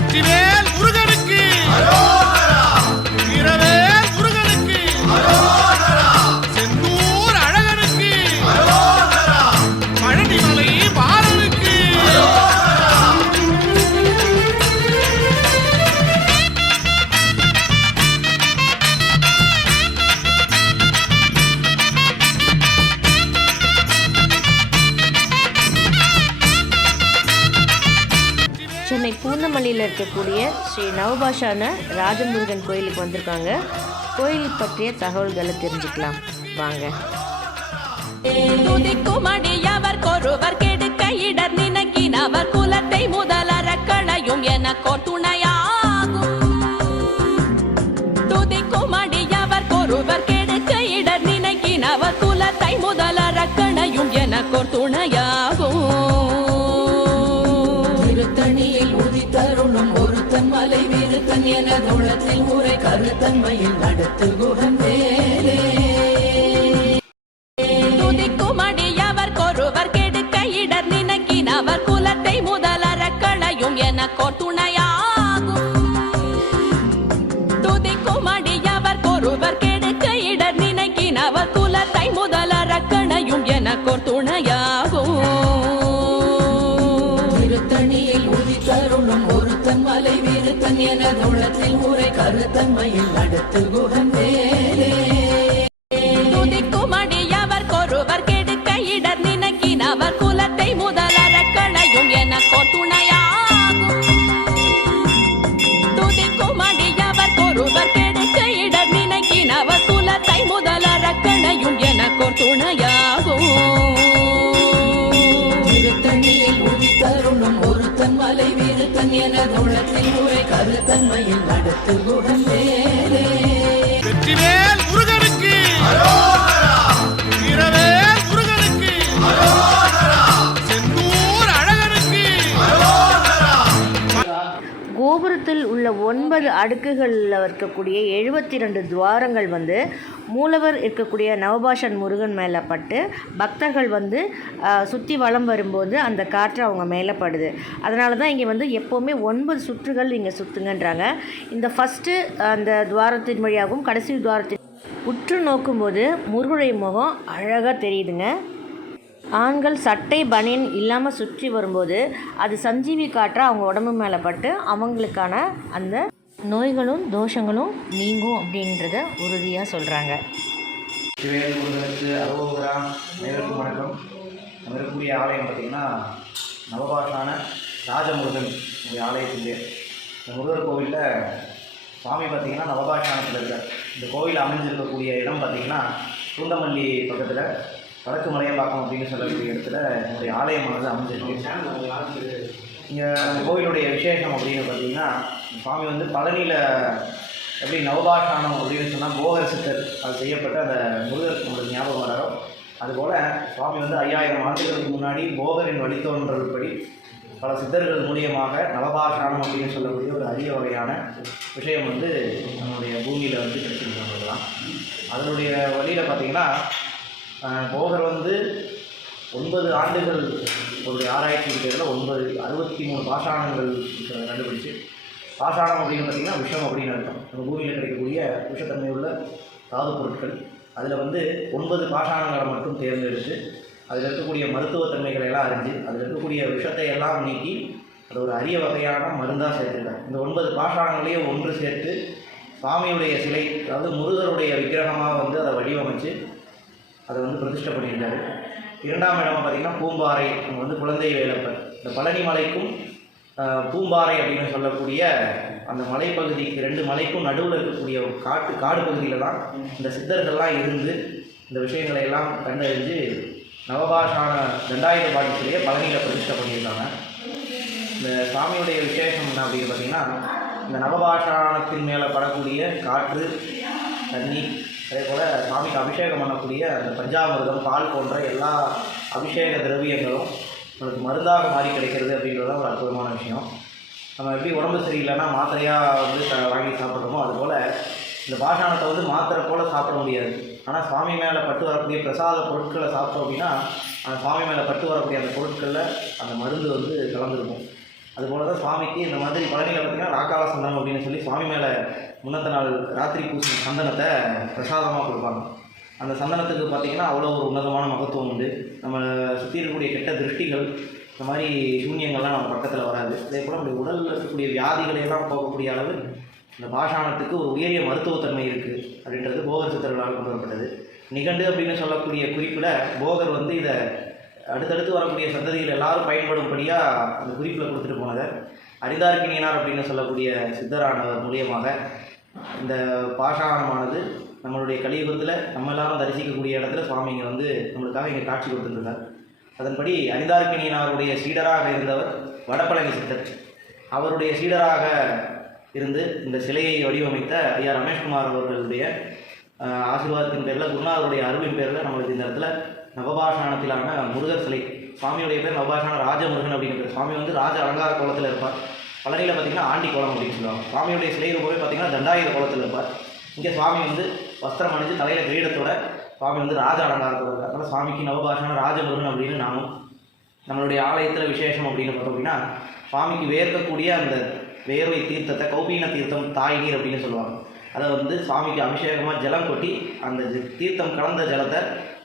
வெற்றிவேல் முருகனுக்கு அரோகரா, வீரவேல் முருகனுக்கு அரோகரா, செந்தூர் அழகனுக்கு அரோகரா, பழனிமலை பாலனுக்கு அரோகரா. சென்னை பூந்தமல்லியில் இருக்கக்கூடிய ஸ்ரீ நவபாஷான ராஜமுருகன் கோயிலுக்கு வந்திருக்காங்க. கோயில் பற்றிய தகவல்களை தெரிஞ்சுக்கலாம் வாங்க. துதிக்குமடியவர் கொருவர் கெடுக்க இடர் நினைக்கினவர் குலத்தை முதலறக்களையும் எனக்கோ துணையாகும். துதிக்குமடியவர் கொருவர் கெடுக்க இடர் நினைக்கினவர் குலத்தை முதலறக்களையும் எனக்கோ துணையாகும். திருத்தணியில் உதித்தருளும் ஒருத்தன் மலை விருத்தன் என தோளத்தில் உரை கருத்தன்மையில் நடத்து குகந்தேரே. துதிக்குமடியவர் கொருவர் கெடுக்க இடர் நினைக்கினவர் குலத்தை முதலறக்களையும் எனக்கோ துணையாகும். துதிக்குமடியவர் கொருவர் கெடுக்க இடர் நினைக்கினவர் குலத்தை முதலறக்களையும் எனக்கோ துணையாகும். திருத்தணியில் உதித்தருளும் ஒருத்தன் மலை விருத்தன் என தோளத்தில் உரை கருத்தன்மையில் நடத்து குகந்தேரே. துதிக்குமடியவர் கொருவர் கெடுக்க இடர் நினைக்கினவர் குலத்தை முதலறக்களையும் எனக்கோ துணையாகும். துதிக்குமடியவர் கொருவர் கெடுக்க இடர் நினைக்கினவர் குலத்தை முதலறக்களையும் எனக்கோ துணையாகும். திருத்தணியில் உதித்தருளும் ஒருத்தன் மலை விருத்தன் என தோளத்தில் உரை கருத்தன்மையில் நடத்து குகந்தேரே. வெற்றிவேல் முருகனுக்கு அரோகரா, வீரவேல் முருகனுக்கு அரோகரா, செந்தூர் அழகனுக்கு அரோகரா. கோபுரத்தில் உள்ள 9 அடுக்குகளில் இருக்கக்கூடிய 72 துவாரங்கள் மூலவர் இருக்கக்கூடிய நவபாஷன் முருகன் மேலே பட்டு பக்தர்கள் சுற்றி வலம் வரும்போது அந்த காற்று அவங்க மேலே படுது. அதனால தான் இங்கே எப்போவுமே 9 சுற்றுகள் இங்கே சுற்றுங்கன்றாங்க. இந்த ஃபஸ்ட்டு அந்த துவாரத்தின் வழியாகவும் கடைசி துவாரத்தின் உற்று நோக்கும்போது முருகனுடைய முகம் அழகாக தெரியுதுங்க. ஆண்கள் சட்டை பனியன் இல்லாமல் சுற்றி வரும்போது அது சஞ்சீவி காற்றாக அவங்க உடம்பு மேலே பட்டு அவங்களுக்கான அந்த நோய்களும் தோஷங்களும் நீங்கும் அப்படின்றத உறுதியாக சொல்கிறாங்க. வெற்றிவேல் முருகனுக்கு அரோகரா. அனைவருக்கும் வணக்கம். நம்ம இருக்கக்கூடிய ஆலயம் பார்த்திங்கன்னா நவபாஷான ராஜமுருகன் ஆலயத்தின் பேர். இந்த முருகர் கோவிலில் சுவாமி பார்த்திங்கன்னா நவபாஷானத்தில் இருக்கார். இந்த கோவில் அமைஞ்சிருக்கக்கூடிய இடம் பார்த்திங்கன்னா பூந்தமல்லி பக்கத்தில் வடக்கு மலையம்பாக்கம் அப்படின்னு சொல்லக்கூடிய இடத்துல என்னுடைய ஆலயமானது அமைஞ்சிருக்கு. இங்கே அந்த கோவிலுடைய விசேஷம் அப்படின்னு பார்த்திங்கன்னா சுவாமி பழனியில் எப்படி நவபாஷானம் அப்படின்னு சொன்னால் போகர் சித்தர் அது செய்யப்பட்ட அந்த முருகர் உங்களுக்கு ஞாபகம் வராரோ அதுபோல் சுவாமி 5000 ஆண்டுகளுக்கு முன்னாடி போகரின் வழித்தோன்றல்படி பல சித்தர்கள் மூலியமாக நவபாஷானம் அப்படின்னு சொல்லக்கூடிய ஒரு அரிய வகையான விஷயம் நம்மளுடைய பூமியில் கிடைச்சிருக்கிறது தான். அதனுடைய வழியில் பார்த்திங்கன்னா போகர் 9 ஆண்டுகள் ஒரு ஆராய்ச்சி பேரில் 63 பாஷாணங்கள் கண்டுபிடிச்சு. பாஷாணம் அப்படின்னு பார்த்திங்கன்னா விஷம் அப்படின்னு அர்த்தம். நம்ம பூமியில் கிடைக்கக்கூடிய விஷத்தன்மை உள்ள தாது பொருட்கள் அதில் 9 பாஷாணங்களை மட்டும் தேர்ந்தெடுத்து அதில் இருக்கக்கூடிய மருத்துவத்தன்மைகளை எல்லாம் அறிஞ்சு அதில் இருக்கக்கூடிய விஷத்தை எல்லாம் நீக்கி அது ஒரு அரிய வகையான மருந்தாக சேர்த்துருக்காங்க. இந்த 9 பாஷாணங்களையும் ஒன்று சேர்த்து சுவாமியுடைய சிலை, அதாவது முருகருடைய விக்கிரகமாக அதை வடிவமைச்சு அதை பிரதிஷ்டை பண்ணியிருந்தார். 2ஆம் இடம் பார்த்திங்கன்னா பூம்பாறை. அவங்க குழந்தை வேலப்பர். இந்த பழனி மலைக்கும் பூம்பாறை அப்படின்னு சொல்லக்கூடிய அந்த மலைப்பகுதிக்கு 2 மலைக்கும் நடுவில் இருக்கக்கூடிய காடு பகுதியில் தான் இந்த சித்தர்கள்லாம் இருந்து இந்த விஷயங்களை எல்லாம் கண்டறிஞ்சு நவபாஷான தண்டாயுதபாணி சிலையை பழனியில் பிரதிஷ்டை பண்ணியிருக்காங்க. இந்த சாமியுடைய விசேஷம் என்ன அப்படின்னு பார்த்திங்கன்னா இந்த நவபாஷானத்தின் மேலே படக்கூடிய காற்று, தண்ணி, அதே போல் சாமிக்கு அபிஷேகம் பண்ணக்கூடிய அந்த பஞ்சாமிர்தம், பால் போன்ற எல்லா அபிஷேக திரவியங்களும் நமக்கு மருந்தாக மாறி கிடைக்கிறது அப்படின்றது ஒரு அற்புதமான விஷயம். நம்ம எப்படி உடம்பு சரியில்லைன்னா மாத்திரையாக வாங்கி சாப்பிட்றோமோ அதுபோல் இந்த பாஷாணத்தை மாத்திரை போல் சாப்பிட முடியாது. ஆனால் சுவாமி மேலே பட்டு வரக்கூடிய பிரசாத பொருட்களை சாப்பிட்டோம் அப்படின்னா அந்த சுவாமி மேலே பட்டு வரக்கூடிய அந்த பொருட்களில் அந்த மருந்து கலந்துருக்கும். அதுபோல தான் சுவாமிக்கு இந்த மாதிரி பழனியில் பார்த்திங்கன்னா ராக்கால சந்தனம் அப்படின்னு சொல்லி சுவாமி மேலே முன்னத்த நாள் ராத்திரி பூசின சந்தனத்தை பிரசாதமாக கொடுப்பாங்க. அந்த சந்தனத்துக்கு பார்த்திங்கன்னா அவ்வளோ ஒரு உன்னதமான மகத்துவம் உண்டு. நம்ம சுற்றி இருக்கக்கூடிய கெட்ட திருஷ்டிகள், இந்த மாதிரி சூன்யங்கள்லாம் நம்ம பக்கத்தில் வராது. அதே போல் நம்முடைய உடலில் இருக்கக்கூடிய வியாதிகளையெல்லாம் போகக்கூடிய அளவு இந்த பாஷாணத்துக்கு ஒரு உயரிய மருத்துவத்தன்மை இருக்குது அப்படின்றது போகர் சித்தர்களால் கொண்டு வரப்பட்டது. நிகண்டு அப்படின்னு சொல்லக்கூடிய குறிப்பில் போகர் வந்து இதை அடுத்தடுத்து வரக்கூடிய சந்ததிகள் எல்லாரும் பயன்படும்படியாக அந்த குறிப்பில் கொடுத்துட்டு போனதை அரிதார்க்கினியனார் அப்படின்னு சொல்லக்கூடிய சித்தரானவர் மூலியமாக இந்த பாஷாணமானது நம்மளுடைய கலியுகத்தில் நம்ம எல்லாரும் தரிசிக்கக்கூடிய இடத்துல சுவாமி இங்கே வந்து நம்மளுக்காக இங்கே காட்சி கொடுத்துருந்தார். அதன்படி அரிதார்க்கினியனாருடைய சீடராக இருந்தவர் வடபழனி சித்தர். அவருடைய சீடராக இருந்து இந்த சிலையை வடிவமைத்த ஐயா ரமேஷ்குமார் அவர்களுடைய ஆசீர்வாதத்தின் பேரில், குருநாதருடைய அருவின் பேரில் நம்மளுக்கு இந்த இடத்துல நவபாஷாணத்திலான முருகர் சிலை, சுவாமியுடைய பேர் நவபாஷாண ராஜமுருகன் அப்படிங்கிற சுவாமி வந்து ராஜ அலங்கார கோலத்தில் இருப்பார். பழனியில் பார்த்திங்கன்னா ஆண்டி கோலம் அப்படின்னு சொல்லுவாங்க. சுவாமியுடைய சிலை ரூபமே பார்த்திங்கன்னா தண்டாயுத கோலத்தில் இருப்பார். இங்கே சுவாமி வந்து வஸ்திரம் அணிஞ்சு தலையில் கிரீடத்தோட சுவாமி வந்து ராஜ அலங்காரத்தோட இருக்கார். அதனால் சுவாமிக்கு நவபாஷாண ராஜமுருகன் அப்படின்னு நாமும். நம்மளுடைய ஆலயத்தில் விசேஷம் அப்படின்னு பார்த்தோம் அப்படின்னா சுவாமிக்கு வேர்க்கக்கூடிய அந்த வேர்வை தீர்த்தத்தை கௌபீன தீர்த்தம் தாய் நீர் அப்படின்னு சொல்லுவாங்க. அதை வந்து சுவாமிக்கு அபிஷேகமாக ஜலம் கொட்டி அந்த தீர்த்தம் கலந்த ஜலத்தை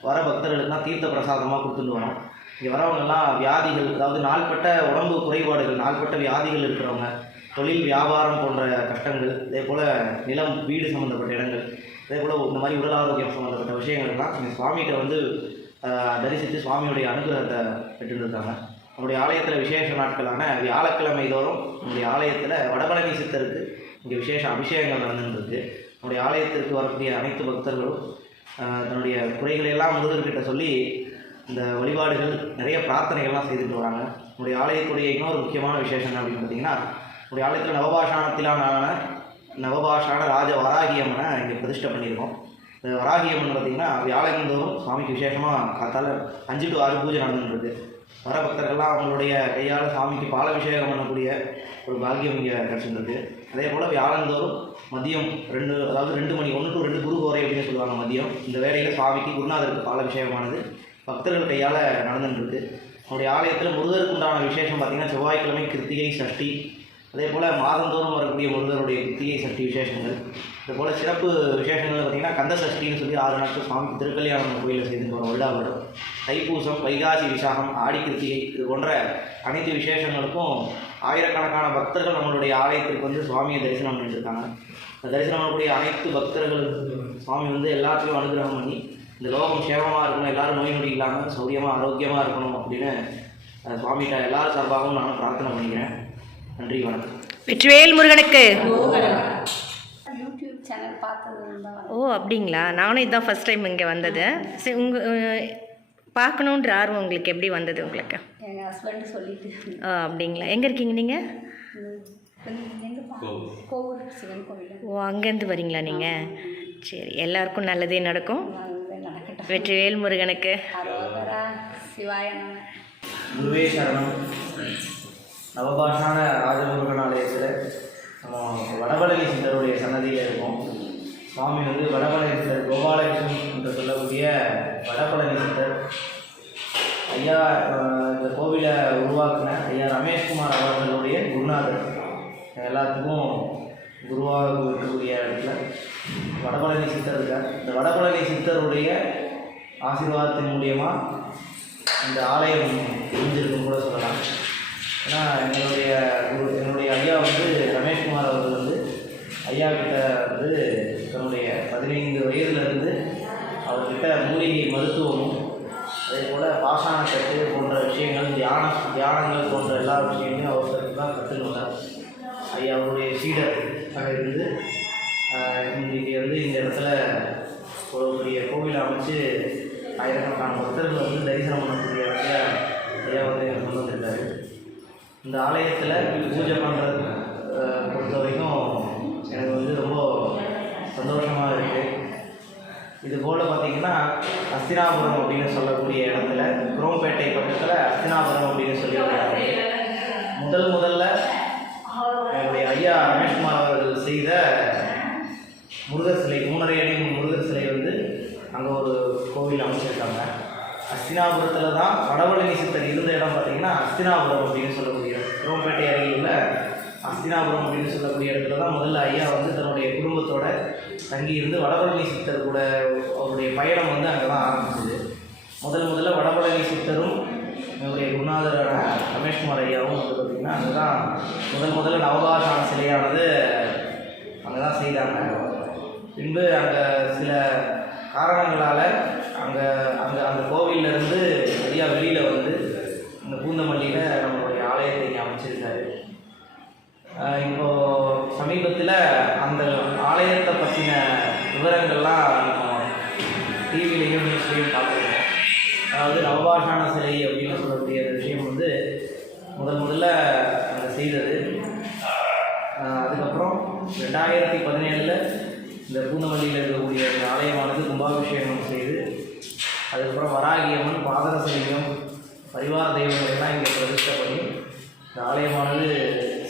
வர பக்தர்களுக்குலாம் தீர்த்த பிரசாதமாக கொடுத்துட்டு வரோம். இங்கே வரவங்கெல்லாம் வியாதிகள், அதாவது நாள்பட்ட உடம்பு குறைபாடுகள், நாள்பட்ட வியாதிகள் இருக்கிறவங்க, தொழில் வியாபாரம் போன்ற கஷ்டங்கள், இதே போல் நிலம் வீடு சம்மந்தப்பட்ட இடங்கள், இதே போல் இந்த மாதிரி உடல் ஆரோக்கியம் சம்மந்தப்பட்ட விஷயங்கள்லாம் இங்கே சுவாமிகிட்ட வந்து தரிசித்து சுவாமியுடைய அனுகிரகத்தை பெற்றுருக்காங்க. நம்முடைய ஆலயத்தில் விசேஷ நாட்களான வியாழக்கிழமை தோறும் நம்முடைய ஆலயத்தில் வடபழனி சித்தருக்கு இங்கே விசேஷ அபிஷேகங்கள் நடந்துருக்கு. நம்முடைய ஆலயத்திற்கு வரக்கூடிய அனைத்து பக்தர்களும் தன்னுடைய குறைகளையெல்லாம் முருகர்கிட்ட சொல்லி இந்த வழிபாடுகள் நிறைய பிரார்த்தனைகள்லாம் செய்துட்டு வராங்க. நம்முடைய ஆலயத்துடைய இன்னொரு முக்கியமான விசேஷம் அப்படின்னு பார்த்திங்கன்னா, நம்முடைய ஆலயத்தில் நவபாஷான ராஜ வராகியம்மனை இங்கே பிரதிஷ்டை பண்ணியிருக்கோம். இந்த வராகியம்மன் பார்த்திங்கன்னா வியாழந்தோறும் சுவாமிக்கு விசேஷமாக காத்தால் 5 to 6 பூஜை நடந்துட்டுருக்கு. வர பக்தர்கள்லாம் அவங்களுடைய கையால் சாமிக்கு பாலாபிஷேகம் பண்ணக்கூடிய ஒரு பாக்கியம் இங்கே கிடச்சிருக்கு. அதே போல் வியாழந்தோறும் மதியம் 2 மணி 1 to 2 குருகோரை அப்படின்னு சொல்லுவாங்க மதியம். இந்த வேளையில் சுவாமிக்கு குருநாதருக்கு பாலாபிஷேகமானது பக்தர்கள் கையால் நடந்துட்டுருக்கு. நம்முடைய ஆலயத்தில் முருகருக்கு உண்டான விசேஷம் பார்த்திங்கன்னா செவ்வாய்க்கிழமை கிருத்திகை சஷ்டி, அதே போல் மாதந்தோறும் வரக்கூடிய முருகருடைய கிருத்திகை சஷ்டி விசேஷங்கள், இது போல் சிறப்பு விசேஷங்கள் பார்த்திங்கன்னா கந்த சஷ்டின்னு சொல்லி 6 நாட்கள் சுவாமிக்கு திருக்கல்யாணம் கோயிலில் செய்து போகிறோம். வருடம் தைப்பூசம், வைகாசி விசாகம், ஆடி கிருத்திகை, இது போன்ற அனைத்து விசேஷங்களுக்கும் ஆயிரக்கணக்கான பக்தர்கள் நம்மளுடைய ஆலயத்திற்கு வந்து சுவாமியை தரிசனம் பண்ணிட்டுருக்காங்க. அந்த தரிசனம் பண்ணக்கூடிய அனைத்து பக்தர்களுக்கு சுவாமி வந்து எல்லாத்தையும் அனுகிரகம் பண்ணி இந்த லோகம் சேவமாக இருக்கணும், எல்லோரும் நோய் நொடி இல்லாமல் சௌரியமாக ஆரோக்கியமாக இருக்கணும் அப்படின்னு சுவாமிகிட்ட எல்லாரும் சார்பாகவும் நானும் பிரார்த்தனை பண்ணிக்கிறேன். நன்றி, வணக்கம். வெற்றிவேல் முருகனுக்கு. யூடியூப் சேனல் பார்த்தது. ஓ அப்படிங்களா? நானும் இதுதான் ஃபஸ்ட் டைம் இங்கே வந்தது. சரி, பார்க்கணுன்ற ஆர்வம் உங்களுக்கு எப்படி வந்தது உங்களுக்கு? எங்கள் ஹஸ்பண்ட் சொல்லிட்டு. அப்படிங்களா? எங்கே இருக்கீங்க நீங்கள்? கோவூர் சிவன் கோவில். ஓ, அங்கேருந்து வரீங்களா நீங்கள்? சரி, எல்லாருக்கும் நல்லதே நடக்கும். வெற்றிவேல் முருகனுக்கு. அரோகரா சிவாய குருவே சரணம். நவபாஷான ராஜமுருகன் ஆலயத்தில் நம்ம வடபழனி சித்தருடைய சன்னதியில் இருக்கோம். சுவாமி வந்து வடபழனி சித்தர் கோபாலகிருஷ்ணன் என்று சொல்லக்கூடிய வடபழனி சித்தர் ஐயா இந்த கோவிலை உருவாக்கின ஐயா ரமேஷ்குமார் அவர்களுடைய குருநாதர். எல்லாத்துக்கும் குருவாக இருக்கக்கூடிய இடத்துல வடபழனி சித்தர் இருக்கார். இந்த வடபழனி சித்தருடைய ஆசீர்வாதத்தின் மூலியமாக இந்த ஆலயம் இருந்திருக்குன்னு கூட சொல்லலாம். ஏன்னா என்னுடைய ஐயா வந்து ரமேஷ்குமார் அவர்கள் வந்து ஐயா கிட்ட வந்து தன்னுடைய 15 வயதிலிருந்து அவர்கிட்ட மூலிகை மருத்துவமும் அதே போல் பாஷாணக்கட்டு போன்ற விஷயங்கள், தியானங்கள் போன்ற எல்லா விஷயங்களையும் அவர்களுக்கு தான் கற்றுக்கொண்டார். ஐயா அவருடைய சீடராக இருந்து இன்றைக்கி வந்து இந்த இடத்துல ஒரு பெரிய கோவில் அமைச்சு ஆயிரக்கணக்கான பக்தர்கள் வந்து தரிசனம் பண்ணக்கூடிய இடத்துல ஐயா வந்து எனக்கு கொண்டு வந்திருக்காரு. இந்த ஆலயத்தில் பூஜை பண்ணுறது பொறுத்த வரைக்கும் எனக்கு வந்து ரொம்ப சந்தோஷமாக இருக்குது. இது போல் பார்த்திங்கன்னா அஸ்தினாபுரம் அப்படின்னு சொல்லக்கூடிய இடத்துல, குரோம்பேட்டை பக்கத்தில் அஸ்தினாபுரம் அப்படின்னு சொல்லியிருக்காங்க. முதல்ல என்னுடைய ஐயா ரமேஷ்குமார் அவர்கள் செய்த முருகர் சிலை, 3.5 அடி முருகர் சிலை வந்து அங்கே ஒரு கோவில் அமைச்சிருக்காங்க. அஸ்தினாபுரத்தில் தான் வடபழனி சித்தர் இருந்த இடம் பார்த்திங்கன்னா அஸ்தினாபுரம் அப்படின்னு சொல்லக்கூடிய குரோம்பேட்டை அருகில் உள்ள அஸ்தினாபுரம் அப்படின்னு சொல்லக்கூடிய இடத்துல தான் முதல்ல ஐயா வந்து தன்னுடைய குடும்பத்தோட தங்கியிருந்து வடபழனி சித்தர் கூட அவருடைய பயணம் வந்து அங்கே தான் ஆரம்பிச்சது. முதல்ல வடபழனி சித்தரும் என்னுடைய குருநாதரான ரமேஷ்குமார் ஐயாவும் வந்து பார்த்திங்கன்னா அங்கே தான் முதல்ல நவபாஷான சிலையானது அங்கே தான் செய்தாங்க. பின்பு அங்கே சில காரணங்களால் அந்த கோவிலிருந்து ஐயா வெளியில் வந்து இந்த பூந்தமல்லியில் நம்மளுடைய ஆலயத்தை இங்கே அமைச்சிருக்காரு. இப்போது சமீபத்தில் அந்த ஆலயத்தை பற்றின விவரங்கள்லாம் டிவிலையும் நியூஸ்லேயும் பார்த்துருக்கோம். அதாவது நவபாஷான சிலை அப்படின்னு சொல்லக்கூடிய விஷயம் வந்து முதல்ல அங்கே செய்தது. அதுக்கப்புறம் 2017 இந்த பூந்தமல்லியில் இருக்கக்கூடிய இந்த ஆலயமானது கும்பாபிஷேகம் செய்து அதுக்கப்புறம் வராகியம்மன், பாதரசலிங்கம், பரிவார தெய்வங்கள்லாம் இங்கே பிரதிஷ்டை பண்ணி இந்த ஆலயமானது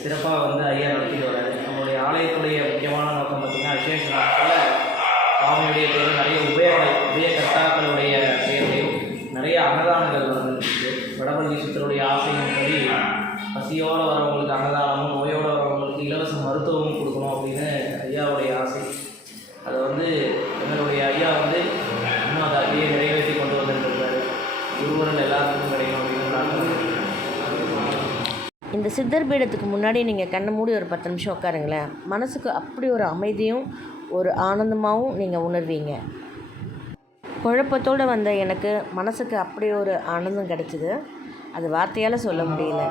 சிறப்பாக வந்து ஐயா நடத்திட்டு வராது. நம்மளுடைய ஆலயத்துடைய முக்கியமான நோக்கம் பார்த்திங்கன்னா விசேஷ நாட்களில் சுவாமியுடைய பேர் நிறைய உபயகர்த்தாக்களுடைய பெயர்லையும் நிறைய அன்னதானங்கள் வந்துருக்கு. வடபழனி சித்தருடைய ஆசையும் படி பசியோடு வரவங்களுக்கு அன்னதானமும், நோயோடு வரவங்களுக்கு இலவச மருத்துவமும் கொடுக்கணும் அப்படின்னு ஐயாவுடைய ஆசை. அதை வந்து எங்களுடைய ஐயா வந்து இன்னும் அதை அப்படியே நிறைவேற்றி கொண்டு வந்துருக்காரு. குருவர்கள் எல்லாருக்கும் கிடைக்கும் அப்படின்னு நாங்கள். இந்த சித்தர் பீடத்துக்கு முன்னாடி நீங்கள் கண்ணை மூடி ஒரு 10 நிமிஷம் உட்காருங்களேன். மனசுக்கு அப்படி ஒரு அமைதியும் ஒரு ஆனந்தமாகவும் நீங்கள் உணர்வீங்க. குழப்பத்தோடு வந்த எனக்கு மனசுக்கு அப்படி ஒரு ஆனந்தம் கிடைச்சிது, அது வார்த்தையால் சொல்ல முடியல.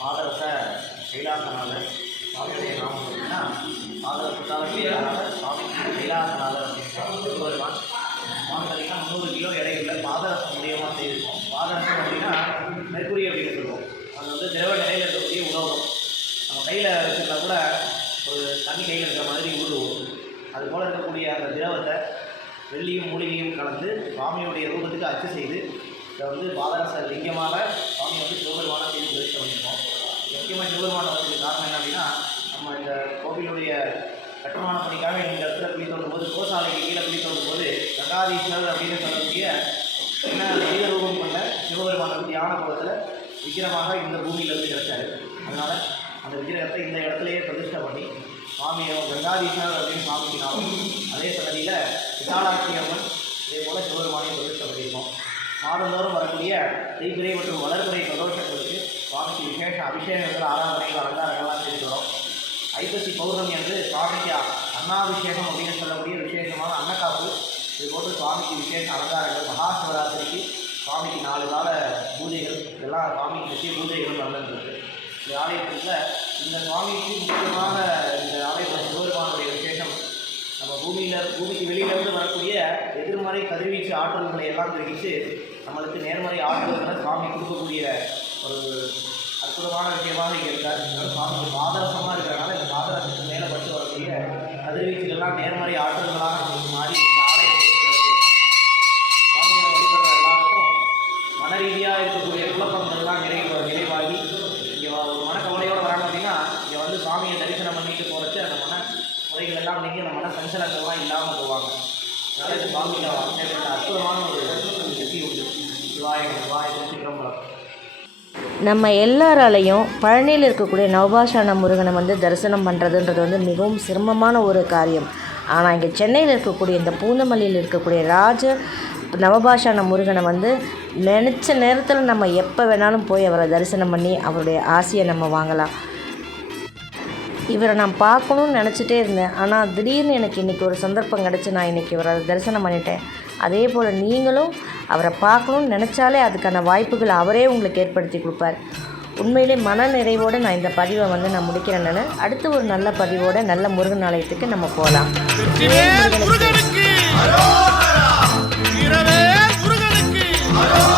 பாதரச கைலாசநாதர் சுவாமியுடைய நாமம் பார்த்தீங்கன்னா பாதரசத்தால் கைலாசநாதர், சுவாமிக்கு கைலாசநாதர் அப்படின்னு வருவான். சுவாமி பார்த்தீங்கன்னா 300 கிலோ எடையுள்ள பாதரசம் மூலியமாக செய்திருக்கோம். பாதரசம் அப்படின்னா மெர்குரி அப்படின்னு சொல்லுவோம். அது வந்து திரவ நிலையில் இருக்கக்கூடிய உலோகம். நம்ம கையில் வச்சுருந்தா கூட ஒரு தண்ணி கையில் இருக்கிற மாதிரி உருவோம். அதுபோல் இருக்கக்கூடிய அந்த திரவத்தை வெள்ளியும் மூலிகையும் கலந்து சுவாமியுடைய ரூபத்துக்கு அச்சு செய்து இதை வந்து பாதரச லிங்கமாக சுவாமி வந்து சிவபெருமான செய்து பிரதிஷ்டை பண்ணியிருக்கோம். முக்கியமாக சிவபெருமான வரதுக்கு காரணம் என்ன அப்படின்னா, நம்ம இந்த கோவிலுடைய கட்டுமான பணிக்காக இந்த இடத்துல குழி தோண்டும் போது, கோசாலைக்கு கீழே குழி தோண்டும் போது கங்காதீஸ்வரர் அப்படின்னு சொல்லக்கூடிய என்ன மனித ரூபம் கொண்ட சிவபெருமான தியான கோலத்தில் விக்கிரமாக இந்த பூமியிலிருந்து கிடைச்சாரு. அதனால் அந்த விக்கிரகத்தை இந்த இடத்துலையே பிரதிஷ்டை பண்ணி சுவாமியை கங்காதீஸ்வரர் அப்படின்னு சுவாமிக்கினாலும் அதே சன்னதியில் விசாலாட்சி அம்மன் இதே போல் சிவபெருமானையும் பிரதிஷ்டை பண்ணியிருக்கோம். மாதந்தோறும் வரக்கூடிய தீக்குறை மற்றும் வளர்ப்புறை பிரதோஷங்களுக்கு சுவாமிக்கு விசேஷ அபிஷேகங்கள், ஆராதனைகள், அலங்காரங்கள்லாம் செய்து வரோம். ஐப்பசி பௌர்ணமி என்று சுவாமிக்கு அன்னாபிஷேகம் அப்படின்னு சொல்லக்கூடிய விசேஷமான அன்னக்காப்பு இது போட்டு சுவாமிக்கு விசேஷ அலங்காரங்கள், மகா சிவராத்திரிக்கு சுவாமிக்கு 4 கால பூஜைகள், இதெல்லாம் சுவாமிக்கு நிச்சய பூஜைகள் நடந்துருக்கு. இந்த ஆலயத்தில் இந்த சுவாமிக்கு முக்கியமான இந்த ஆலயத்தில் சிவபெருமானுடைய விசேஷம், நம்ம பூமிக்கு வெளியிலிருந்து வரக்கூடிய எதிர்மறை கதிர்வீச்சு ஆற்றல்களை எல்லாம் கிரகிச்சு நம்மளுக்கு நேர்மறை ஆற்றல்களை சுவாமி கொடுக்கக்கூடிய ஒரு அற்புதமான விஷயமாக இங்கே இருக்கார். சுவாமிக்கு பாதரசமாக இருக்கிறனால இந்த பாதரசத்துக்கு மேலே பட்டு வரக்கூடிய கதிர்வீச்சுகள்லாம் நேர்மறை ஆற்றல்களாக நமக்கு மாறி இந்த ஆலயத்தை சுவாமியை வழிபடுற எல்லாருக்கும் மன ரீதியாக இருக்கக்கூடிய குழப்பங்கள்லாம் நிறைவாகி இங்கே ஒரு மனக்கவலையோடு வராங்க அப்படின்னா இங்கே வந்து சுவாமியை அன்றைக்கி நம்ம சஞ்சலங்கள்லாம் இல்லாமல் போவாங்க. அதனால் இது சுவாமியில் ஏற்பட்ட அற்புதமான ஒரு சக்தி உண்டு. சிவாய திருச்சிற்றம்பலம். நம்ம எல்லாராலையும் பழனியில் இருக்கக்கூடிய நவபாஷான முருகனை வந்து தரிசனம் பண்ணுறதுன்றது வந்து மிகவும் சிரமமான ஒரு காரியம். ஆனால் இங்கே சென்னையில் இருக்கக்கூடிய இந்த பூந்தமல்லியில் இருக்கக்கூடிய நவபாஷான முருகனை வந்து நினச்ச நேரத்தில் நம்ம எப்போ வேணாலும் போய் அவரை தரிசனம் பண்ணி அவருடைய ஆசையை நம்ம வாங்கலாம். இவரை நான் பார்க்கணுன்னு நினச்சிட்டே இருந்தேன். ஆனால் திடீர்னு எனக்கு இன்றைக்கி ஒரு சந்தர்ப்பம் கிடச்சி நான் இன்றைக்கி இவரை தரிசனம் பண்ணிட்டேன். அதே போல் நீங்களும் அவரை பார்க்கணுன்னு நினச்சாலே அதுக்கான வாய்ப்புகள் அவரே உங்களுக்கு ஏற்படுத்தி கொடுப்பார். உண்மையிலே மன நிறைவோடு நான் இந்த பதிவை வந்து நான் முடிக்கிறேன். அடுத்து ஒரு நல்ல பதிவோடு நல்ல முருகன் ஆலயத்துக்கு நம்ம போகலாம். வெற்றிவேல் முருகனுக்கு அரோகரா. வீரவேல் முருகனுக்கு அரோகரா.